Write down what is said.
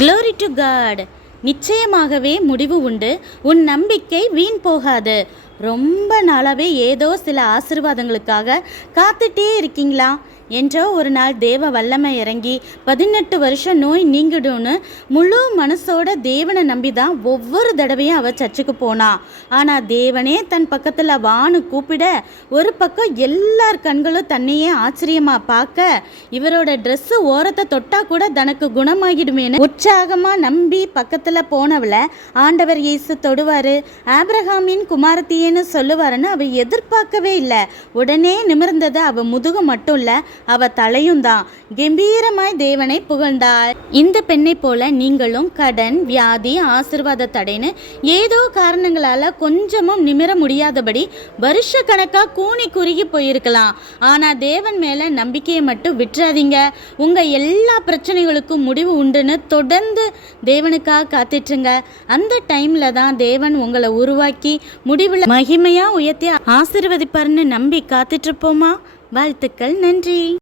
Glory to God. நிச்சயமாகவே முடிவு உண்டு. உன் நம்பிக்கை வீண் போகாது. ரொம்ப நாளாவே ஏதோ சில ஆசீர்வாதங்களுக்காக காத்துட்டே இருக்கீங்களா? என்றோ ஒரு நாள் தேவ வல்லமை இறங்கி 18 வருஷம் நோய் நீங்கிடும்னு முழு மனசோட தேவனை நம்பி தான் ஒவ்வொரு தடவையும் அவ சர்ச்சுக்கு போனா. ஆனால் தேவனே தன் பக்கத்தில் வான்னு கூப்பிட ஒரு பக்கம் எல்லார் கண்களும் தன்னையே ஆச்சரியமாக பார்க்க இவரோட ட்ரெஸ்ஸு ஓரத்தை தொட்டா கூட தனக்கு குணமாகிடுமேனு உற்சாகமாக நம்பி பக்கத்தில் போனவளை ஆண்டவர் இயேசு தொடுவார், ஆபிரகாமின் குமாரத்தியேன்னு சொல்லுவாருன்னு அவ எதிர்பார்க்கவே இல்லை. உடனே நிமிர்ந்தது அவ முதுகு மட்டும் இல்லை, அவ தலையும் தான். கம்பீரமாய் தேவனை புகழ்ந்தாள். இந்த பெண்ணை போல நீங்களும் கடன், வியாதி, ஆசீர்வாத தடைன்னு ஏதோ காரணங்களால கொஞ்சமும் நிமிர முடியாதபடி வருஷ கணக்கா கூனி குறுகி போயிருக்கலாம். ஆனா தேவன் மேல நம்பிக்கையை மட்டும் விட்டுறாதீங்க. உங்க எல்லா பிரச்சனைகளுக்கும் முடிவு உண்டுன்னு தொடர்ந்து தேவனுக்காக காத்துட்டுருங்க. அந்த டைம்ல தான் தேவன் உங்களை உருவாக்கி முடிவுல மகிமையா உயர்த்தி ஆசீர்வதிப்பார்னு நம்பி காத்துட்டு இருப்போமா? வாழ்த்துக்கள். நன்றி.